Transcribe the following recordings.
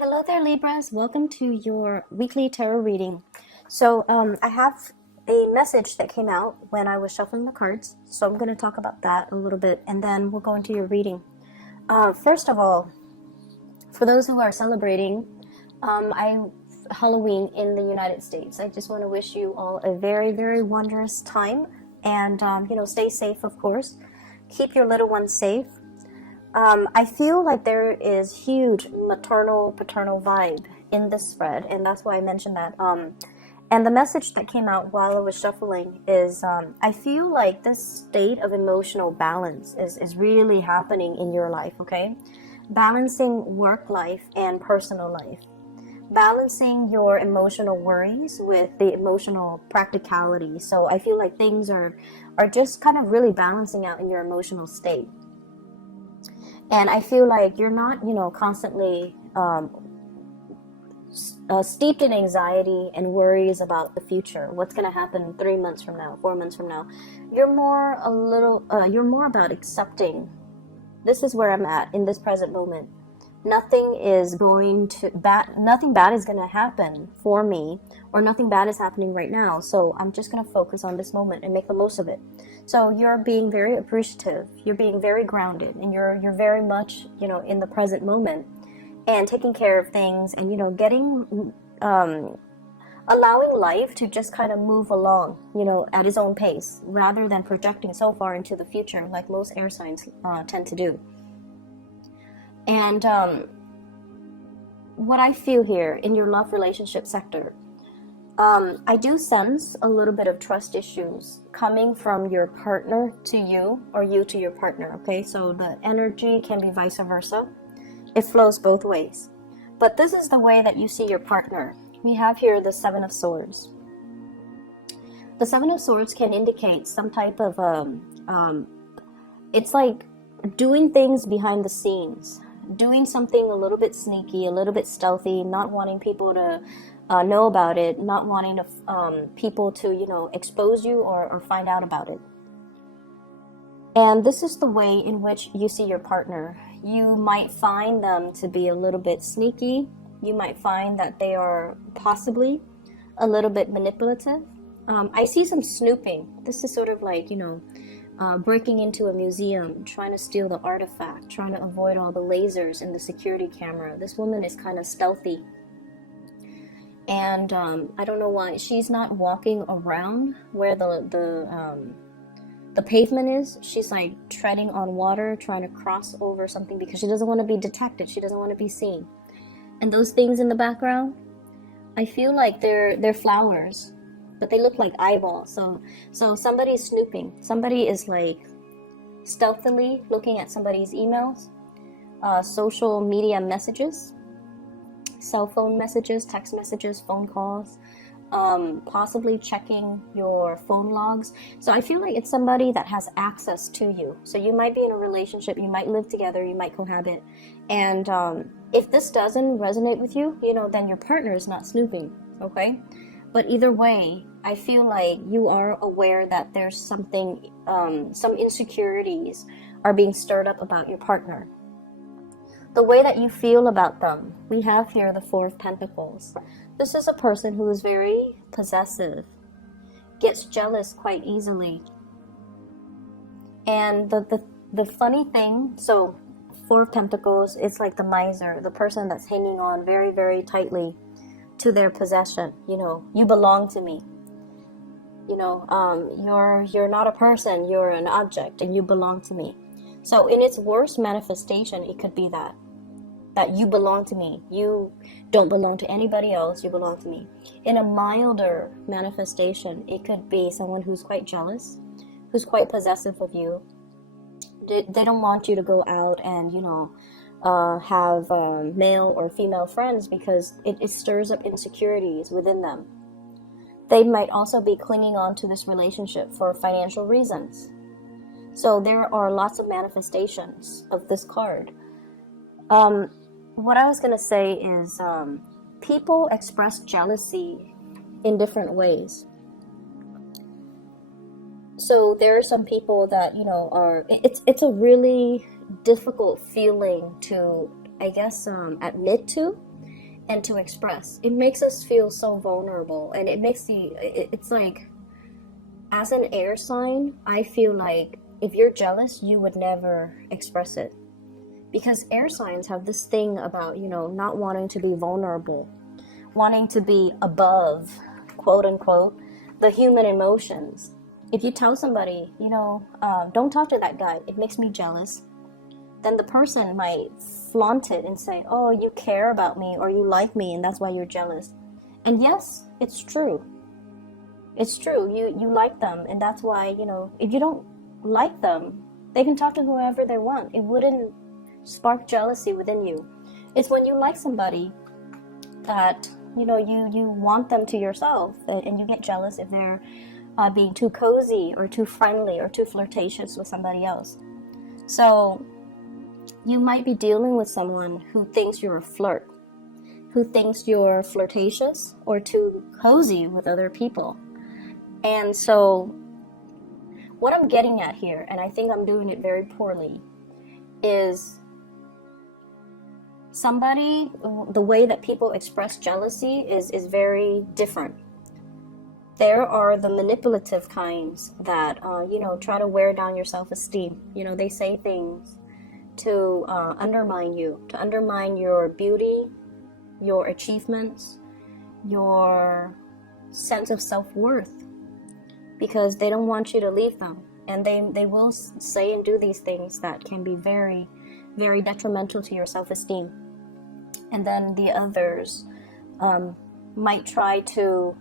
Hello there, Libras. Welcome to your weekly tarot reading. I have a message that came out when I was shuffling the cards, so I'm going to talk about that a little bit, and then we'll go into your reading. First of all, for those who are celebrating Halloween in the United States, I just want to wish you all a very, very wondrous time, and stay safe, of course. Keep your little ones safe. I feel like there is huge maternal paternal vibe in this spread, and that's why I mentioned that. And the message that came out while I was shuffling is I feel like this state of emotional balance is really happening in your life, okay? Balancing work life and personal life. Balancing your emotional worries with the emotional practicality. So I feel like things are just kind of really balancing out in your emotional state. And I feel like you're not, constantly steeped in anxiety and worries about the future. What's going to happen 3 months from now, 4 months from now? You're more about accepting. This is where I'm at in this present moment. Nothing bad is going to happen for me, or nothing bad is happening right now. So I'm just going to focus on this moment and make the most of it. So you're being very appreciative, you're being very grounded, and you're very much, in the present moment and taking care of things, and getting allowing life to just kind of move along, at its own pace, rather than projecting so far into the future like most air signs tend to do. And what I feel here in your love relationship sector, I do sense a little bit of trust issues coming from your partner to you, or you to your partner, okay? So the energy can be vice versa. It flows both ways. But this is the way that you see your partner. We have here the Seven of Swords. The Seven of Swords can indicate some type of, it's like doing things behind the scenes, doing something a little bit sneaky, a little bit stealthy, not wanting people to know about it, not wanting to, people to, expose you or find out about it. And this is the way in which you see your partner. You might find them to be a little bit sneaky. You might find that they are possibly a little bit manipulative. I see some snooping. This is sort of like, breaking into a museum, trying to steal the artifact, trying to avoid all the lasers in the security camera. This woman is kind of stealthy. And I don't know why she's not walking around where the pavement is. She's like treading on water, trying to cross over something because she doesn't want to be detected. She doesn't want to be seen. And those things in the background, I feel like they're flowers, but they look like eyeballs. So somebody's snooping. Somebody is like stealthily looking at somebody's emails, social media messages, cell phone messages, text messages, phone calls, possibly checking your phone logs. So I feel like it's somebody that has access to you. So you might be in a relationship, you might live together, you might cohabit. And if this doesn't resonate with you, then your partner is not snooping, okay? But either way, I feel like you are aware that there's something, some insecurities are being stirred up about your partner. The way that you feel about them, we have here the Four of Pentacles. This is a person who is very possessive, gets jealous quite easily. And the funny thing, so Four of Pentacles, it's like the miser, the person that's hanging on very, very tightly to their possession. You belong to me. You're not a person, you're an object, and you belong to me. So in its worst manifestation, it could be that you belong to me. You don't belong to anybody else, you belong to me. In a milder manifestation, it could be someone who's quite jealous, who's quite possessive of you. They don't want you to go out and, have male or female friends because it stirs up insecurities within them. They might also be clinging on to this relationship for financial reasons. So there are lots of manifestations of this card. What I was going to say is people express jealousy in different ways. So there are some people that, it's a really difficult feeling to, I guess, admit to. and to express. It makes us feel so vulnerable, and it makes it's like, as an air sign, I feel like if you're jealous, you would never express it. Because air signs have this thing about, not wanting to be vulnerable, wanting to be above, quote unquote, the human emotions. If you tell somebody, don't talk to that guy, it makes me jealous, then the person might flaunt it and say, oh, you care about me, or you like me, and that's why you're jealous. And yes, it's true. It's true. You like them, and that's why, if you don't like them, they can talk to whoever they want. It wouldn't spark jealousy within you. It's when you like somebody that, you want them to yourself, and you get jealous if they're being too cozy or too friendly or too flirtatious with somebody else. So you might be dealing with someone who thinks you're a flirt, who thinks you're flirtatious or too cozy with other people. And so what I'm getting at here, and I think I'm doing it very poorly, is the way that people express jealousy is very different. There are the manipulative kinds that, try to wear down your self-esteem. They say things to undermine you, to undermine your beauty, your achievements, your sense of self-worth, because they don't want you to leave them. And they will say and do these things that can be very, very detrimental to your self-esteem. And then the others might try to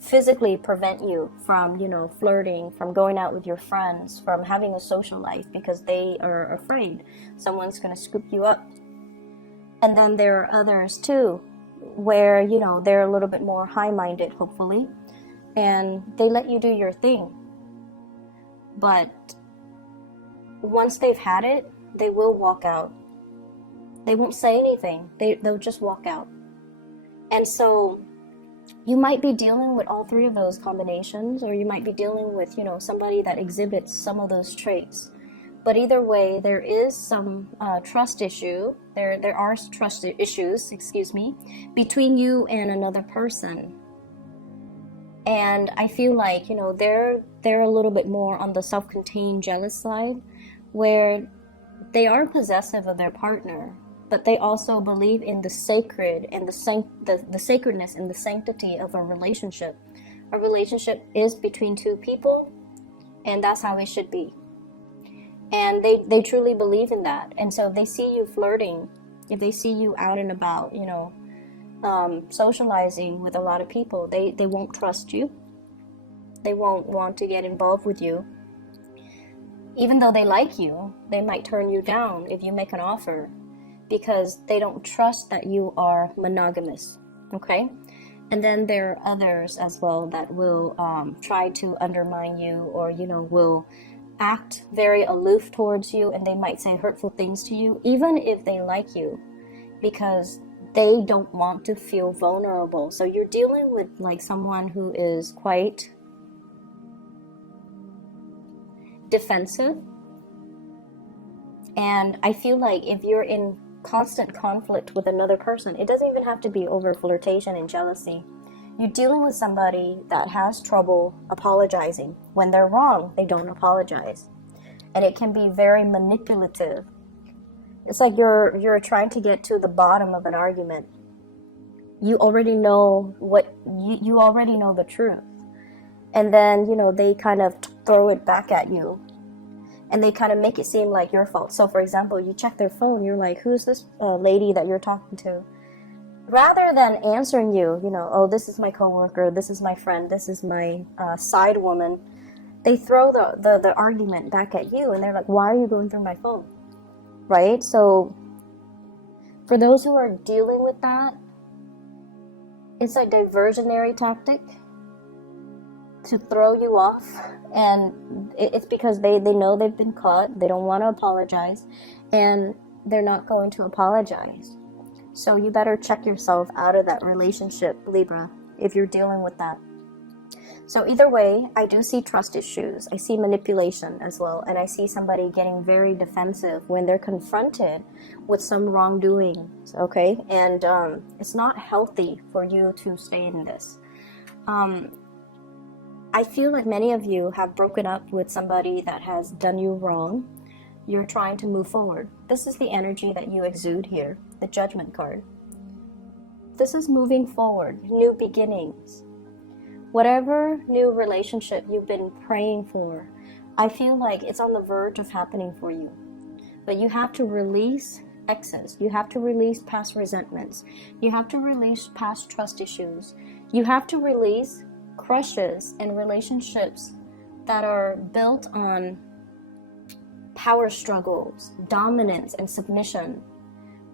physically prevent you from, flirting, from going out with your friends, from having a social life, because they are afraid someone's going to scoop you up. And then there are others too, where, they're a little bit more high-minded, hopefully, and they let you do your thing. But once they've had it, they will walk out. They won't say anything. They'll just walk out. And so you might be dealing with all three of those combinations, or you might be dealing with, somebody that exhibits some of those traits. But either way, there is some trust issue. There are trust issues, between you and another person. And I feel like, they're a little bit more on the self-contained jealous side, where they are possessive of their partner, but they also believe in the sacred and the sacredness and the sanctity of a relationship. A relationship is between two people, and that's how it should be. And they truly believe in that. And so they see you flirting, if they see you out and about, socializing with a lot of people, they won't trust you. They won't want to get involved with you. Even though they like you, they might turn you down if you make an offer, because they don't trust that you are monogamous. Okay? And then there are others as well that will try to undermine you, or will act very aloof towards you, and they might say hurtful things to you, even if they like you, because they don't want to feel vulnerable. So you're dealing with like someone who is quite defensive. And I feel like if you're in constant conflict with another person, it doesn't even have to be over flirtation and jealousy. You're dealing with somebody that has trouble apologizing. When they're wrong, they don't apologize. And it can be very manipulative. It's like you're trying to get to the bottom of an argument. You already know you already know the truth. And then, they kind of throw it back at you. And they kind of make it seem like your fault. So, for example, you check their phone, you're like, who's this lady that you're talking to? Rather than answering you, oh, this is my coworker, this is my friend, this is my side woman, they throw the argument back at you, and they're like, why are you going through my phone? Right? So, for those who are dealing with that, it's a diversionary tactic to throw you off, and it's because they know they've been caught, they don't want to apologize, and they're not going to apologize. So you better check yourself out of that relationship, Libra, if you're dealing with that. So either way, I do see trust issues. I see manipulation as well. And I see somebody getting very defensive when they're confronted with some wrongdoing. Okay? And it's not healthy for you to stay in this. I feel like many of you have broken up with somebody that has done you wrong. You're trying to move forward. This is the energy that you exude here, the Judgment card. This is moving forward, new beginnings. Whatever new relationship you've been praying for, I feel like it's on the verge of happening for you. But you have to release exes. You have to release past resentments. You have to release past trust issues. You have to release crushes and relationships that are built on power struggles, dominance and submission,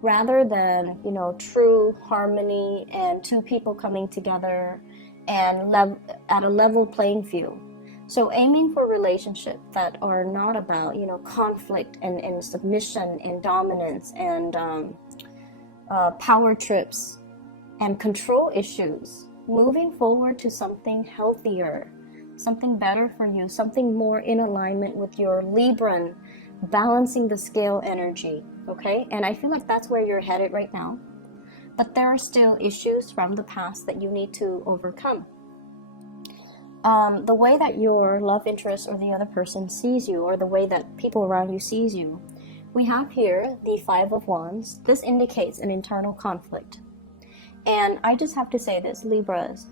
rather than, true harmony and two people coming together and at a level playing field. So aiming for relationships that are not about, conflict and submission and dominance and power trips and control issues. Moving forward to something healthier, something better for you, something more in alignment with your Libran, balancing the scale energy, okay? And I feel like that's where you're headed right now. But there are still issues from the past that you need to overcome. The way that your love interest or the other person sees you, or the way that people around you sees you, we have here the Five of Wands. This indicates an internal conflict. And I just have to say this, Libras,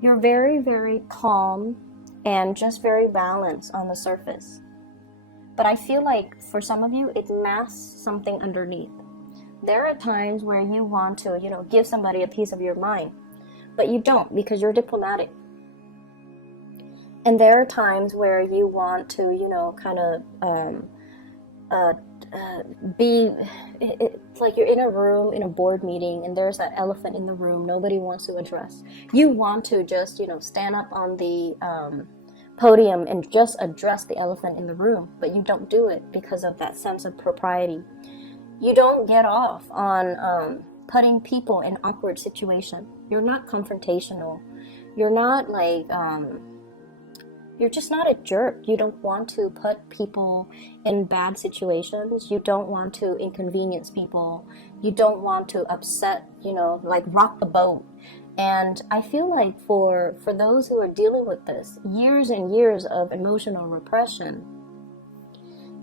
you're very, very calm and just very balanced on the surface. But I feel like for some of you, it masks something underneath. There are times where you want to, give somebody a piece of your mind, but you don't because you're diplomatic. And there are times where you want to, it's like you're in a room, in a board meeting, and there's that elephant in the room nobody wants to address. You want to just, stand up on the podium and just address the elephant in the room, but you don't do it because of that sense of propriety. You don't get off on putting people in awkward situations. You're not confrontational. You're not like, you're just not a jerk. You don't want to put people in bad situations. You don't want to inconvenience people. You don't want to upset, rock the boat. And I feel like for those who are dealing with this, years and years of emotional repression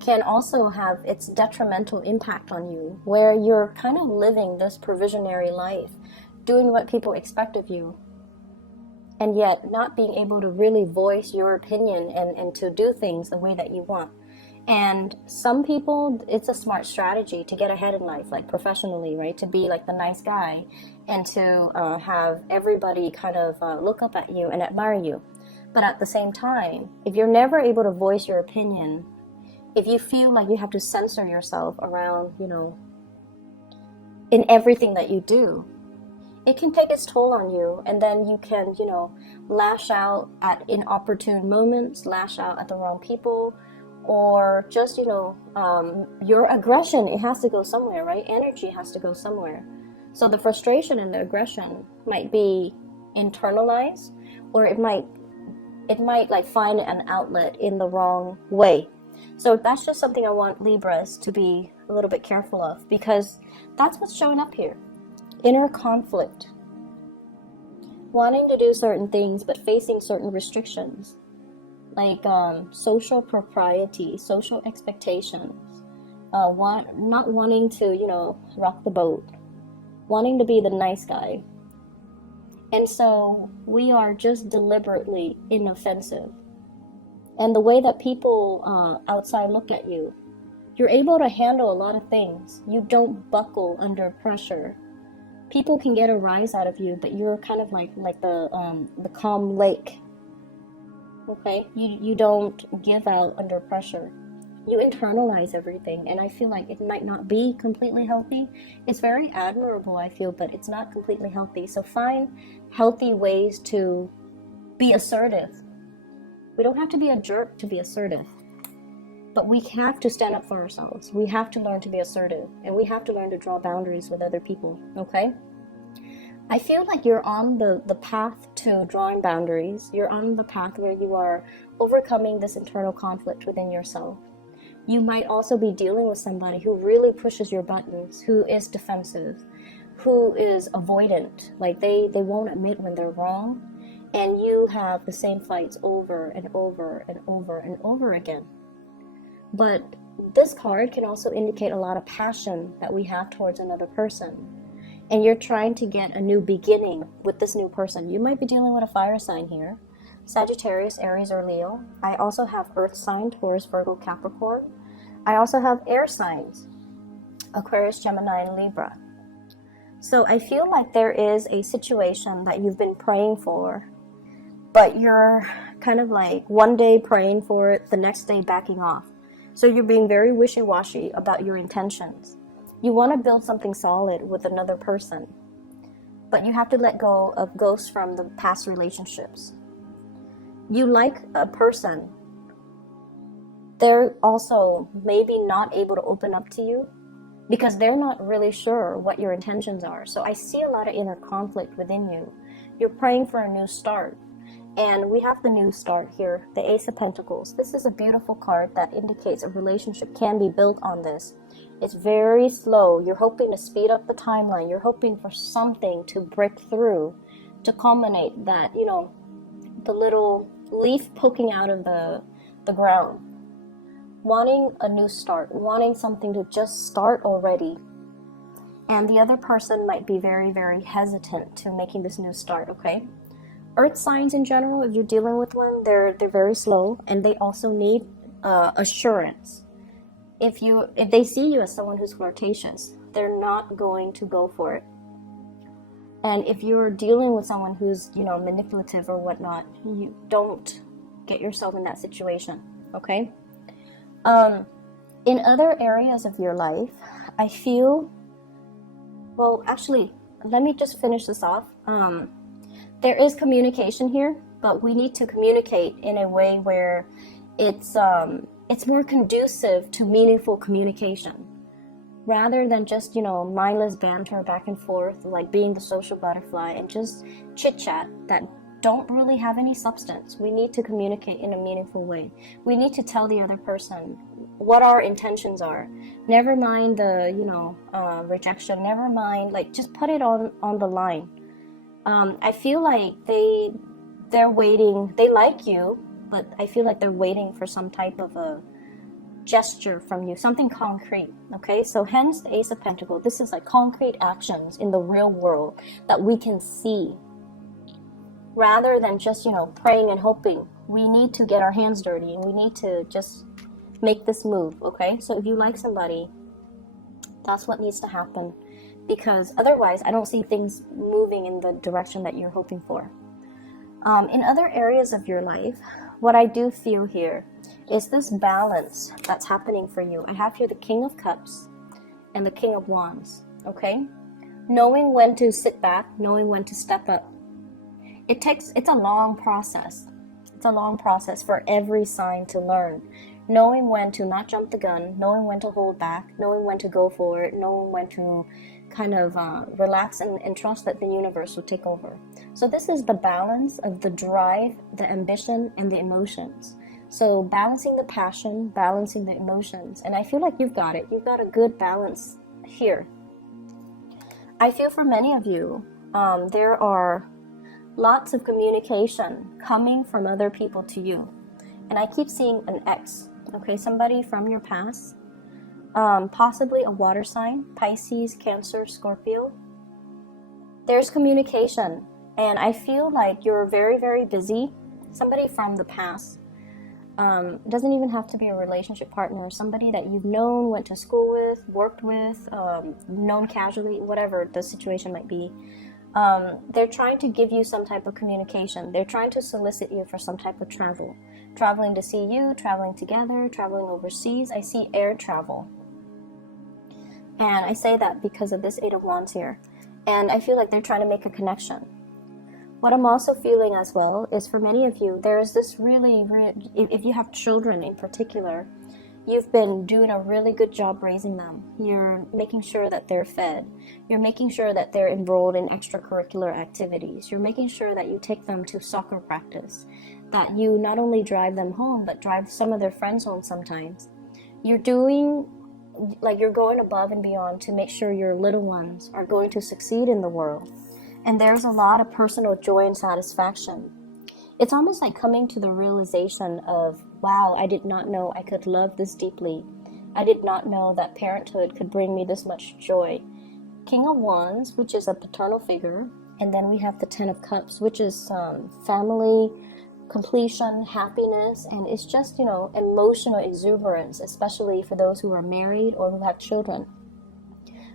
can also have its detrimental impact on you, where you're kind of living this provisionary life, doing what people expect of you, and yet not being able to really voice your opinion and to do things the way that you want. And some people, it's a smart strategy to get ahead in life, like professionally, right? To be like the nice guy and to have everybody kind of look up at you and admire you. But at the same time, if you're never able to voice your opinion, if you feel like you have to censor yourself around, in everything that you do, it can take its toll on you, and then you can, lash out at inopportune moments, lash out at the wrong people, or just, your aggression, it has to go somewhere, right? Energy has to go somewhere. So the frustration and the aggression might be internalized, or it might like find an outlet in the wrong way. So that's just something I want Libras to be a little bit careful of, because that's what's showing up here. Inner conflict. Wanting to do certain things, but facing certain restrictions. Like social propriety, social expectations. Not wanting to, rock the boat. Wanting to be the nice guy. And so we are just deliberately inoffensive. And the way that people outside look at you, you're able to handle a lot of things. You don't buckle under pressure. People can get a rise out of you, but you're kind of like the calm lake. Okay? You don't give out under pressure. You internalize everything, and I feel like it might not be completely healthy. It's very admirable, I feel, but it's not completely healthy. So find healthy ways to be assertive. We don't have to be a jerk to be assertive, but we have to stand up for ourselves. We have to learn to be assertive, and we have to learn to draw boundaries with other people, okay? I feel like you're on the path to drawing boundaries. You're on the path where you are overcoming this internal conflict within yourself. You might also be dealing with somebody who really pushes your buttons, who is defensive, who is avoidant. Like they won't admit when they're wrong. And you have the same fights over and over and over and over again. But this card can also indicate a lot of passion that we have towards another person. And you're trying to get a new beginning with this new person. You might be dealing with a fire sign here. Sagittarius, Aries, or Leo. I also have earth sign, Taurus, Virgo, Capricorn. I also have air signs, Aquarius, Gemini, and Libra. So I feel like there is a situation that you've been praying for, but you're kind of like one day praying for it, the next day backing off. So you're being very wishy-washy about your intentions. You want to build something solid with another person, but you have to let go of ghosts from the past relationships. You like a person. They're also maybe not able to open up to you because they're not really sure what your intentions are. So I see a lot of inner conflict within you. You're praying for a new start. And we have the new start here, the Ace of Pentacles. This is a beautiful card that indicates a relationship can be built on this. It's very slow. You're hoping to speed up the timeline. You're hoping for something to break through, to culminate that, you know, the little leaf poking out of the ground. Wanting a new start, wanting something to just start already. And the other person might be very, very hesitant to making this new start, okay? Earth signs in general, if you're dealing with one, they're very slow, and they also need assurance. If they see you as someone who's flirtatious, they're not going to go for it. And if you're dealing with someone who's, you know, manipulative or whatnot, you don't get yourself in that situation, okay? In other areas of your life, I feel, well, actually, let me just finish this off. There is communication here, but we need to communicate in a way where it's more conducive to meaningful communication, rather than just, you know, mindless banter back and forth, like being the social butterfly and just chit chat that don't really have any substance. We need to communicate in a meaningful way. We need to tell the other person what our intentions are. Never mind the, you know, rejection. Never mind, like, just put it on the line. I feel like they're waiting. They like you, but I feel like they're waiting for some type of a gesture from you, something concrete. Okay, so hence the Ace of Pentacles. This is like concrete actions in the real world that we can see, rather than just, you know, praying and hoping. We need to get our hands dirty, and we need to just make this move. Okay, so if you like somebody, that's what needs to happen. Because otherwise, I don't see things moving in the direction that you're hoping for. In other areas of your life, what I do feel here is this balance that's happening for you. I have here the King of Cups and the King of Wands, okay? Knowing when to sit back, knowing when to step up. It's a long process. It's a long process for every sign to learn. Knowing when to not jump the gun, knowing when to hold back, knowing when to go for it, knowing when to kind of relax and trust that the universe will take over. So this is the balance of the drive, the ambition, and the emotions. So balancing the passion, balancing the emotions. And I feel like you've got it. You've got a good balance here. I feel for many of you, there are lots of communication coming from other people to you. And I keep seeing an ex, okay, somebody from your past. Possibly a water sign, Pisces, Cancer, Scorpio. There's communication, and I feel like you're very, very busy. Somebody from the past. Doesn't even have to be a relationship partner. Somebody that you've known, went to school with, worked with, known casually, whatever the situation might be. They're trying to give you some type of communication. They're trying to solicit you for some type of travel. Traveling to see you, traveling together, traveling overseas. I see air travel. And I say that because of this Eight of Wands here. And I feel like they're trying to make a connection. What I'm also feeling as well is for many of you, there is this really, if you have children in particular, You've been doing a really good job raising them. You're making sure that they're fed. You're making sure that they're enrolled in extracurricular activities. You're making sure that you take them to soccer practice, that you not only drive them home, but drive some of their friends home sometimes. You're doing, like, you're going above and beyond to make sure your little ones are going to succeed in the world. And there's a lot of personal joy and satisfaction. It's almost like coming to the realization of, wow, I did not know I could love this deeply. I did not know that parenthood could bring me this much joy. King of Wands, which is a paternal figure, and then we have the Ten of Cups, which is family, completion, happiness, and it's just, emotional exuberance, especially for those who are married or who have children.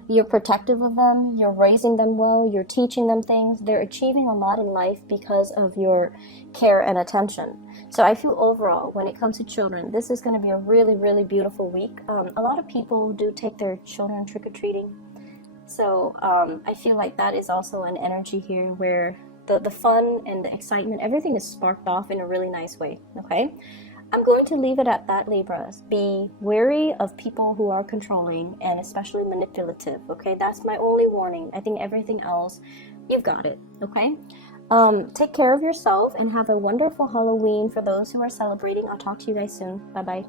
You're protective of them, you're raising them well, you're teaching them things. They're achieving a lot in life because of your care and attention. So I feel overall, when it comes to children, this is going to be a really, really beautiful week. A lot of people do take their children trick-or-treating. So I feel like that is also an energy here where the fun and the excitement, everything is sparked off in a really nice way, okay? I'm going to leave it at that, Libras. Be wary of people who are controlling and especially manipulative, okay? That's my only warning. I think everything else, you've got it, okay? Take care of yourself and have a wonderful Halloween for those who are celebrating. I'll talk to you guys soon. Bye-bye.